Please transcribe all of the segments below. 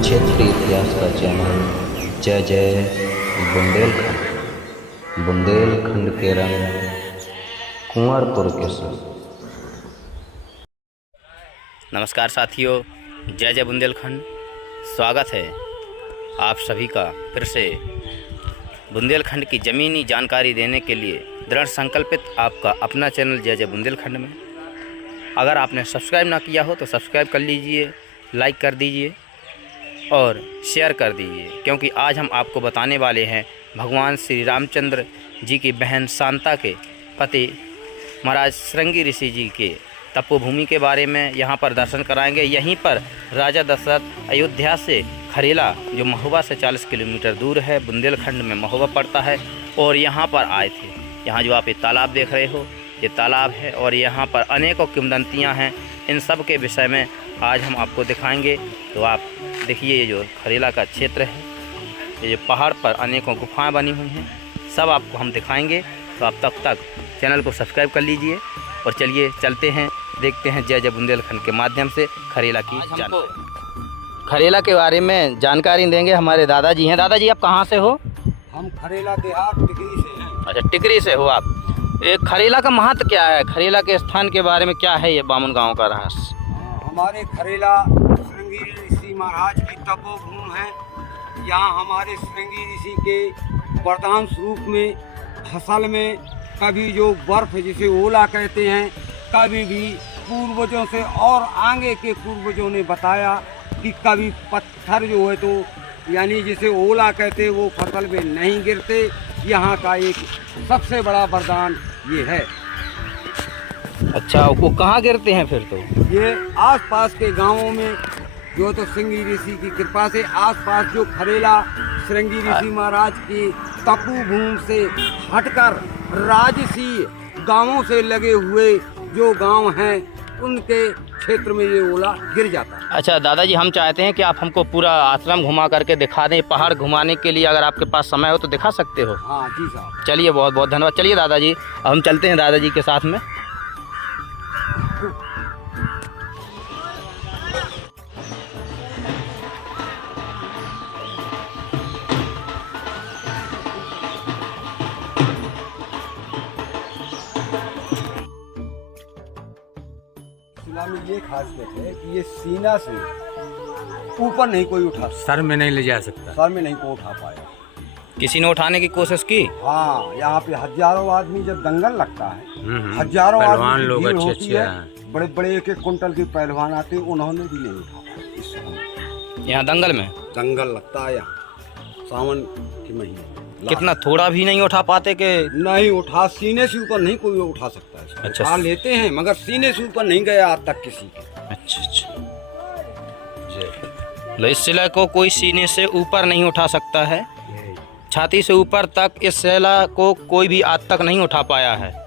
क्षेत्रीय इतिहास का चैनल जय जय बुंदेलखंड। बुंदेलखंड के रंग कुंवरपुर के संग। नमस्कार साथियों, जय जय बुंदेलखंड। स्वागत है आप सभी का फिर से बुंदेलखंड की ज़मीनी जानकारी देने के लिए दृढ़ संकल्पित आपका अपना चैनल जय जय बुंदेलखंड में। अगर आपने सब्सक्राइब ना किया हो तो सब्सक्राइब कर लीजिए, लाइक कर दीजिए और शेयर कर दीजिए, क्योंकि आज हम आपको बताने वाले हैं भगवान श्री रामचंद्र जी की बहन शांता के पति महाराज श्रृंगी ऋषि जी के तपोभूमि के बारे में। यहाँ पर दर्शन कराएंगे। यहीं पर राजा दशरथ अयोध्या से खरेला, जो महोबा से 40 किलोमीटर दूर है, बुंदेलखंड में महोबा पड़ता है, और यहाँ पर आए थे। यहाँ जो आप ये तालाब देख रहे हो, ये तालाब है और यहाँ पर अनेकों किंवदंतियाँ हैं। इन सब के विषय में आज हम आपको दिखाएंगे। तो आप देखिए, ये जो खरेला का क्षेत्र है, ये जो पहाड़ पर अनेकों गुफाएँ बनी हुई हैं, सब आपको हम दिखाएंगे। तो आप तब तक चैनल को सब्सक्राइब कर लीजिए और चलिए चलते हैं, देखते हैं जय जय बुंदेलखंड के माध्यम से खरेला की जानकारी। खरेला के बारे में जानकारी देंगे हमारे दादाजी हैं। दादाजी, आप कहाँ से हो? हम खरेला देहात टिकरी से हैं। अच्छा, टिकरी से हो आप। ये खरेला का महत्व क्या है? खरेला के स्थान के बारे में क्या है ये बामन गांव का रहस्य? हमारे खरेला श्रृंगी ऋषि महाराज की तपोभूमि है। यहाँ हमारे श्रृंगी ऋषि के वरदान स्वरूप में फसल में कभी जो बर्फ जिसे ओला कहते हैं, कभी भी पूर्वजों से और आगे के पूर्वजों ने बताया कि कभी पत्थर जो है तो यानी जिसे ओला कहते वो फसल में नहीं गिरते। यहाँ का एक सबसे बड़ा वरदान ये है। अच्छा, वो कहाँ गिरते हैं फिर? तो ये आसपास के गांवों में जो तो श्रृंगी ऋषि की कृपा से आसपास जो खरेला श्रृंगी ऋषि महाराज की तपोभूमि से हटकर राजसी गांवों से लगे हुए जो गांव हैं, उनके क्षेत्र में ये ओला गिर जाता है। अच्छा दादाजी, हम चाहते हैं कि आप हमको पूरा आश्रम घुमा करके दिखा दें। पहाड़ घुमाने के लिए अगर आपके पास समय हो तो दिखा सकते हो? हाँ जी साहब। चलिए, बहुत बहुत धन्यवाद। चलिए दादाजी, हम चलते हैं दादाजी के साथ में। शिला में ये खासियत है कि ये सीना से ऊपर नहीं कोई उठा, सर में नहीं ले जा सकता। सर में नहीं कोई उठा पाया। किसी ने उठाने की कोशिश की? हाँ, यहाँ पे हजारों आदमी जब दंगल लगता है, हजारों पहलवान आदमी लोग भीड़ अच्छे होती अच्छे है, हैं। बड़े बड़े 1-1 कुंटल के पहलवान आते हैं, उन्होंने भी नहीं उठा पाया। इस समय यहाँ दंगल में दंगल लगता है यहाँ सावन के महीने। कितना थोड़ा भी नहीं उठा पाते कि? नहीं उठा, सीने से ऊपर नहीं कोई उठा सकता है। अच्छा, उठा लेते हैं मगर सीने से ऊपर नहीं गया आज तक किसी के। अच्छा अच्छा, तो इस शिला को कोई सीने से ऊपर नहीं उठा सकता है। छाती से ऊपर तक इस शिला को कोई भी आज तक नहीं उठा पाया है।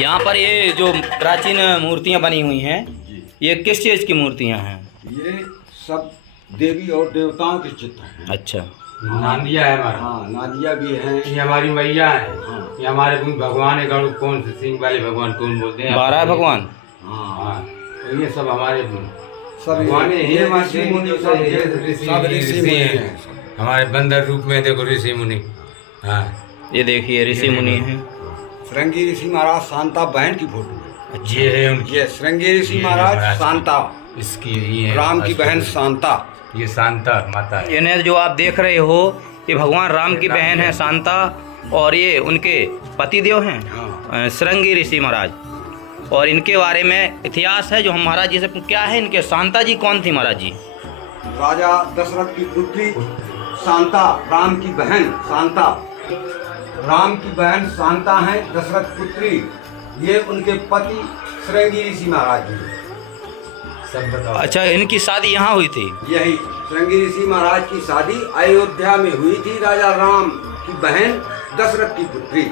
यहाँ पर ये जो प्राचीन मूर्तियाँ बनी हुई हैं, ये किस चीज़ की मूर्तियाँ हैं? ये सब देवी और देवताओं के चित्र हैं। अच्छा, नांदिया है हमारा। हाँ, नादिया भी हैं। ये हमारी मैया है। हाँ। ये हमारे भगवान है। गणु कौन से सिंह वाले भगवान कौन बोलते हैं? 12 भगवान। हाँ, तो ये सब हमारे सब भगवान ये ये ऋषि मुनि सब ऋषि मुनि हैं। हमारे बंदर रूप में देखो ऋषि मुनि। हाँ, ये देखिए ऋषि मुनि हैं। श्रृंगी ऋषि महाराज शांता बहन की फोटो है। ये है उनकी। ये श्रृंगी ऋषि महाराज शांता, इसकी ये राम की बहन शांता। ये शांता माता है। इन्हें जो आप देख रहे हो, ये भगवान राम की बहन है शांता, और ये उनके पतिदेव हैं श्रृंगी ऋषि महाराज। और इनके बारे में इतिहास है जो हम महाराज जी से क्या है इनके। शांता जी कौन थी महाराज जी? राजा दशरथ की पुत्री शांता, राम की बहन शांता, राम की बहन शांता हैं, दशरथ पुत्री। ये उनके पति श्रृंगी ऋषि महाराज जी। सब बताओ। अच्छा, इनकी शादी यहाँ हुई थी? यही श्रृंगी ऋषि महाराज की शादी अयोध्या में हुई थी, राजा राम की बहन दशरथ की पुत्री।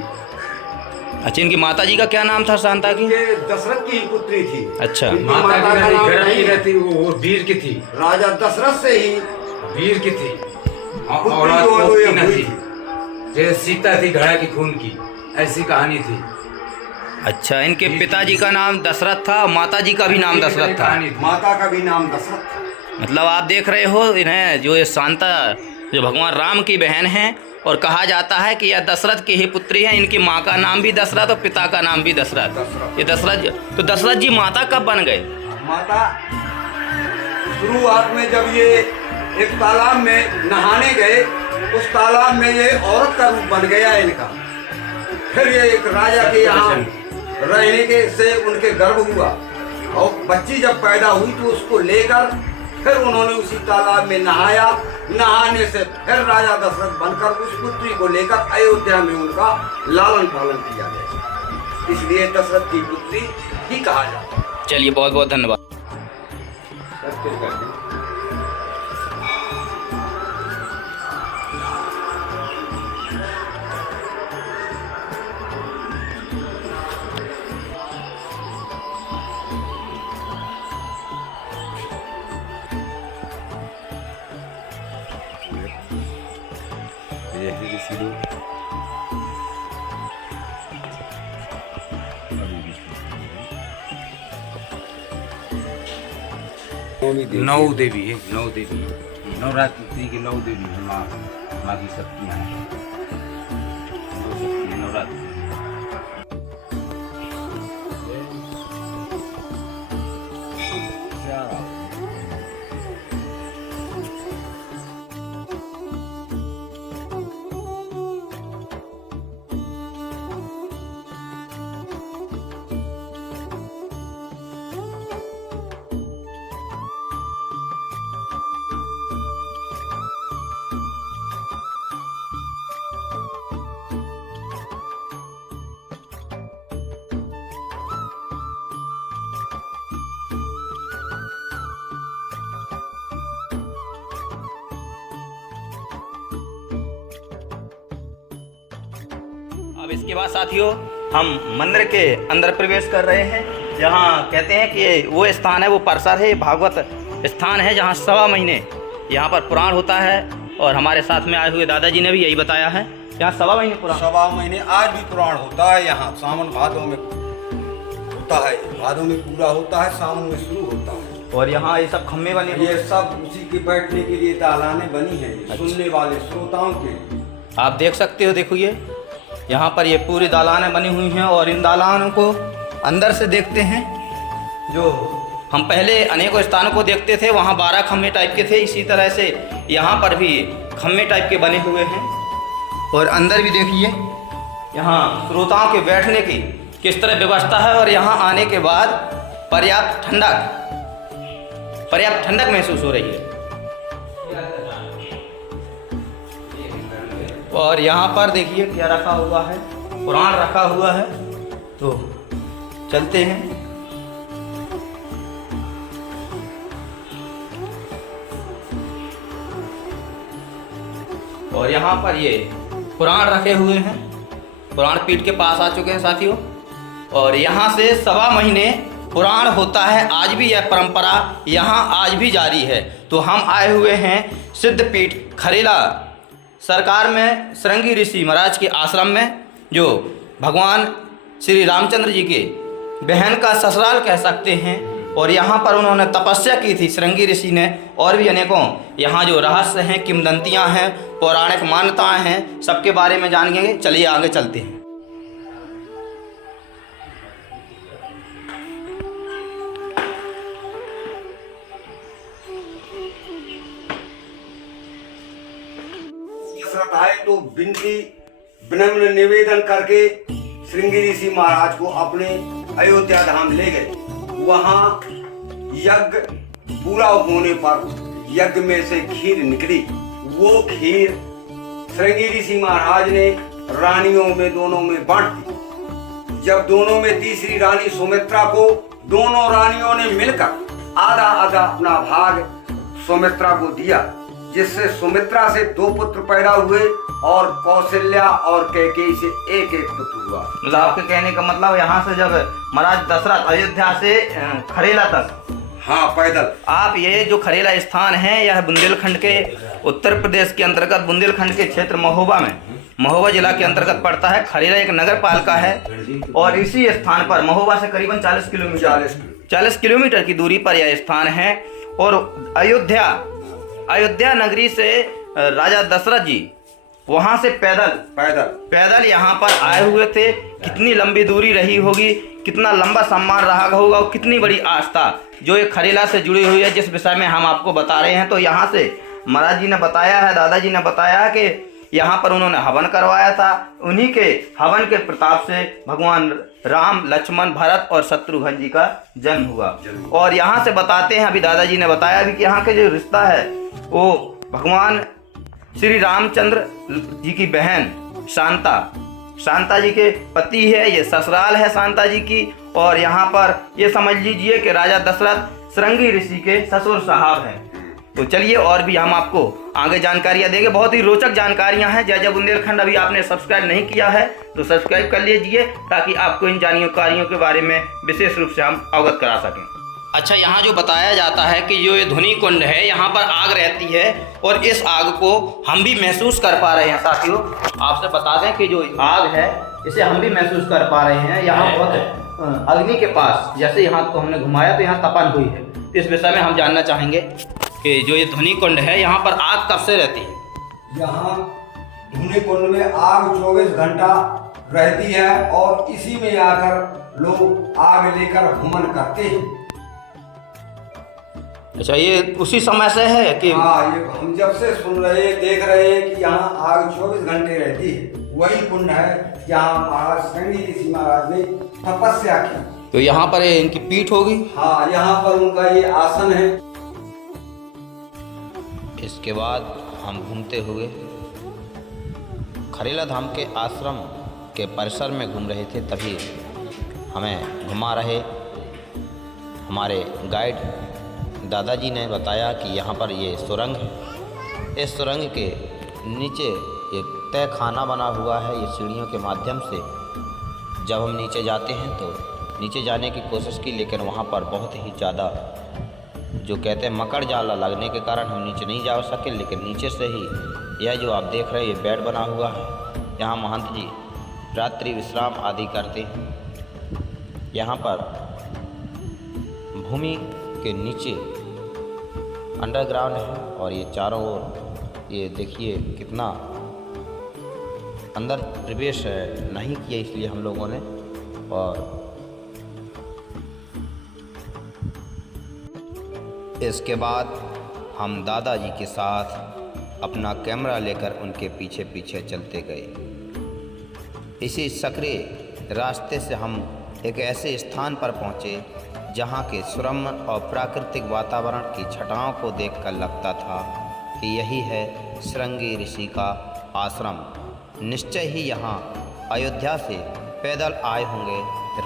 अच्छा, इनकी माता जी का क्या नाम था शांता की? ये दशरथ की ही पुत्री थी। अच्छा, इनकी माता का की नाम गर्भ नहीं की है। रहती, वो वीर की थी, राजा दशरथ से ही वीर की थी। पुत्री औलाद जो कोई ये न हुई थी, थी। जैसे सीता थी घड़ा की खून की, ऐसी कहानी थी। अच्छा, इनके पिताजी का नाम दशरथ था, माता जी का भी नाम दशरथ था। कहानी थी। माता का भी नाम दशरथ था। मतलब आप देख रहे हो इन्हें, जो ये शांता जो भगवान राम की बहन है, और कहा जाता है कि यह दशरथ की ही पुत्री है। इनकी माँ का नाम भी दशरथ और पिता का नाम भी दशरथ। ये दशरथ, तो दशरथ जी माता कब बन गए? माता शुरुआत में जब ये एक तालाब में नहाने गए, उस तालाब में ये औरत का रूप बन गया इनका। फिर ये एक राजा के यहाँ रहने के से उनके गर्भ हुआ, और बच्ची जब पैदा हुई तो उसको लेकर फिर उन्होंने उसी तालाब में नहाया। नहाने से फिर राजा दशरथ बनकर उस पुत्री को लेकर अयोध्या में उनका लालन पालन किया गया, इसलिए दशरथ की पुत्री ही कहा जाता है। चलिए, बहुत बहुत धन्यवाद। नौ देवी है, नौ देवी, नवरात्रि की 9 देवी है। माँ की शक्तियाँ हैं, 2 शक्ति है नवरात्रि। अब इसके बाद साथियों, हम मंदिर के अंदर प्रवेश कर रहे हैं। जहाँ कहते हैं कि ये वो स्थान है, वो परिसर है, भागवत स्थान है, जहाँ 1.25 महीने यहाँ पर पुराण होता है। और हमारे साथ में आए हुए दादाजी ने भी यही बताया है, यहाँ 1.25 महीने पुराण। 1.25 महीने आज भी पुराण होता है यहाँ। सावन भादों में होता है, भादों में पूरा होता है, सावन में शुरू होता है। और यहाँ ये सब खम्भे बने हुए ये सब उसी के बैठने के लिए दालाने बनी है, सुनने वाले श्रोताओं के लिए। आप देख सकते हो, देखो ये यहाँ पर ये पूरी दालानें बनी हुई हैं। और इन दालानों को अंदर से देखते हैं, जो हम पहले अनेकों स्थानों को देखते थे, वहाँ 12 खम्भे टाइप के थे। इसी तरह से यहाँ पर भी खम्भे टाइप के बने हुए हैं। और अंदर भी देखिए, यहाँ श्रोताओं के बैठने की किस तरह व्यवस्था है। और यहाँ आने के बाद पर्याप्त ठंडक महसूस हो रही है। और यहाँ पर देखिए क्या रखा हुआ है, पुराण रखा हुआ है। तो चलते हैं। और यहाँ पर ये पुराण रखे हुए हैं, पुराण पीठ के पास आ चुके हैं साथियों। और यहाँ से 1.25 महीने पुराण होता है। आज भी यह परंपरा यहाँ आज भी जारी है। तो हम आए हुए हैं सिद्धपीठ खरेला सरकार में श्रृंगी ऋषि महाराज के आश्रम में, जो भगवान श्री रामचंद्र जी के बहन का ससुराल कह सकते हैं। और यहाँ पर उन्होंने तपस्या की थी श्रृंगी ऋषि ने। और भी अनेकों यहाँ जो रहस्य हैं, किंवदंतियाँ हैं, पौराणिक मान्यताएं हैं, सबके बारे में जानेंगे। चलिए आगे चलते हैं। आए तो विनती विनम्र निवेदन करके श्रृंगी ऋषि महाराज को अपने अयोध्या धाम ले गए। वहाँ यज्ञ पूरा होने पर यज्ञ में से खीर निकली। वो खीर श्रृंगी ऋषि महाराज ने रानियों में दोनों में बांट दी। जब दोनों में तीसरी रानी सुमित्रा को दोनों रानियों ने मिलकर आधा आधा अपना भाग सुमित्रा को दिया, जिससे सुमित्रा से 2 पुत्र पैदा हुए और कौशल्या और कैकेयी से एक एक पुत्र हुआ। मतलब आपके कहने का मतलब यहाँ से जब महाराज दशरथ अयोध्या से खरेला तक, हाँ, पैदल। आप ये जो खरेला स्थान है यह बुंदेलखंड के उत्तर प्रदेश के अंतर्गत बुंदेलखंड के क्षेत्र महोबा में, महोबा जिला के अंतर्गत पड़ता है। खरेला एक नगर पालिका है और इसी स्थान पर महोबा से करीबन 40 किलोमीटर की दूरी पर यह स्थान है। और अयोध्या नगरी से राजा दशरथ जी वहां से पैदल यहाँ पर आए हुए थे। कितनी लंबी दूरी रही होगी, कितना लंबा सम्मान रहा होगा और कितनी बड़ी आस्था जो ये खरेला से जुड़ी हुई है, जिस विषय में हम आपको बता रहे हैं। तो यहाँ से महाराज जी ने बताया है, दादाजी ने बताया है कि यहाँ पर उन्होंने हवन करवाया था। उन्हीं के हवन के प्रताप से भगवान राम, लक्ष्मण, भरत और शत्रुघ्न जी का जन्म हुआ। और यहाँ से बताते हैं, अभी दादाजी ने बताया भी कि यहाँ के जो रिश्ता है वो भगवान श्री रामचंद्र जी की बहन शांता जी के पति है, ये ससुराल है शांता जी की। और यहाँ पर ये समझ लीजिए कि राजा दशरथ श्रृंगी ऋषि के ससुर साहब हैं। तो चलिए और भी हम आपको आगे जानकारियाँ देंगे, बहुत ही रोचक जानकारियाँ हैं। जय जय बुंदेलखंड अभी आपने सब्सक्राइब नहीं किया है तो सब्सक्राइब कर लीजिए, ताकि आपको इन जानकारियों के बारे में विशेष रूप से हम अवगत करा सकें। अच्छा, यहाँ जो बताया जाता है कि जो ये ध्वनि कुंड है, यहाँ पर आग रहती है और इस आग को हम भी महसूस कर पा रहे हैं। साथियों, आपसे बता दें कि जो आग है इसे हम भी महसूस कर पा रहे हैं। यहाँ बहुत अग्नि के पास, जैसे यहाँ को हमने घुमाया तो यहाँ तपन हुई है। तो इस विषय में हम जानना चाहेंगे कि जो ये ध्वनि कुंड है यहाँ पर आग कब से रहती है? यहाँ ध्वनि कुंड में आग 24 घंटा रहती है और इसी में आकर लोग आग लेकर घुमन करते हैं। अच्छा, ये उसी समय से है कि? हाँ, ये हम जब से सुन रहे देख रहे हैं कि यहाँ आग 24 घंटे रहती है। वही कुंड है जहाँ महाराज श्रृंगी ऋषि महाराज ने तपस्या की। तो यहाँ पर इनकी पीठ होगी? हाँ, यहाँ पर उनका ये आसन है। इसके बाद हम घूमते हुए खरेला धाम के आश्रम के परिसर में घूम रहे थे, तभी हमें घुमा रहे हमारे गाइड दादाजी ने बताया कि यहाँ पर ये सुरंग है। इस सुरंग के नीचे एक तय खाना बना हुआ है। ये सीढ़ियों के माध्यम से जब हम नीचे जाते हैं तो नीचे जाने की कोशिश की, लेकिन वहाँ पर बहुत ही ज़्यादा जो कहते हैं मकड़ जाला लगने के कारण हम नीचे नहीं जा सके। लेकिन नीचे से ही यह जो आप देख रहे हैं ये बेड बना हुआ है। यहाँ महंत जी रात्रि विश्राम आदि करते हैं। यहाँ पर भूमि के नीचे अंडरग्राउंड है और ये चारों ओर ये देखिए कितना अंदर प्रवेश नहीं किया, इसलिए हम लोगों ने। और इसके बाद हम दादाजी के साथ अपना कैमरा लेकर उनके पीछे पीछे चलते गए। इसी सकरे रास्ते से हम एक ऐसे स्थान पर पहुँचे जहाँ के सुरम्य और प्राकृतिक वातावरण की छटाओं को देखकर लगता था कि यही है श्रृंगी ऋषि का आश्रम। निश्चय ही यहाँ अयोध्या से पैदल आए होंगे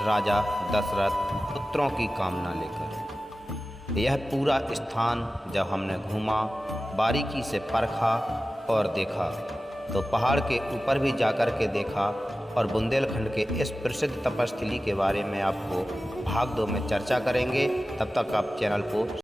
राजा दशरथ पुत्रों की कामना लेकर। यह पूरा स्थान जब हमने घूमा, बारीकी से परखा और देखा, तो पहाड़ के ऊपर भी जाकर के देखा और बुंदेलखंड के इस प्रसिद्ध तपस्थली के बारे में आपको भाग 2 में चर्चा करेंगे। तब तक आप चैनल को